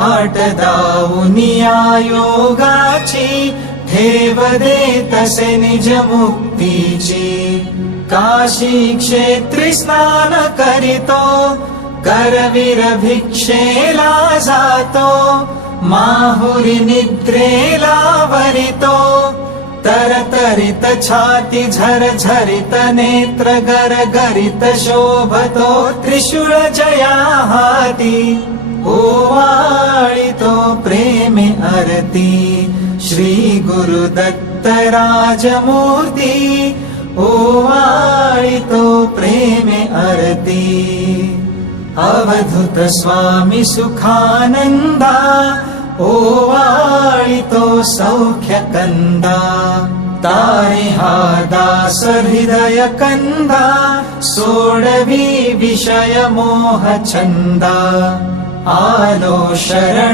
वाट दावुनिया योगाची ठेव दे तसे निज मुक्तीची। काशी क्षेत्री स्नान करीतो करवीर भिक्षेला जातो। माहुरी निद्रेला वरितो तरतरित छाती झरझरित नेत्र गरगरित शोभतो त्रिशूळ जया हाती। ओवाळितो प्रेमे आरती श्री गुरुदत्त राजमूर्ती। ओवाळितो प्रेमे आरती अवधूत स्वामी सुखानंदा। ओवाळितो सौख्य कंदा तारे हा दास हृदय कंदा। सोडवी विषय मोह छंदा आलो शरण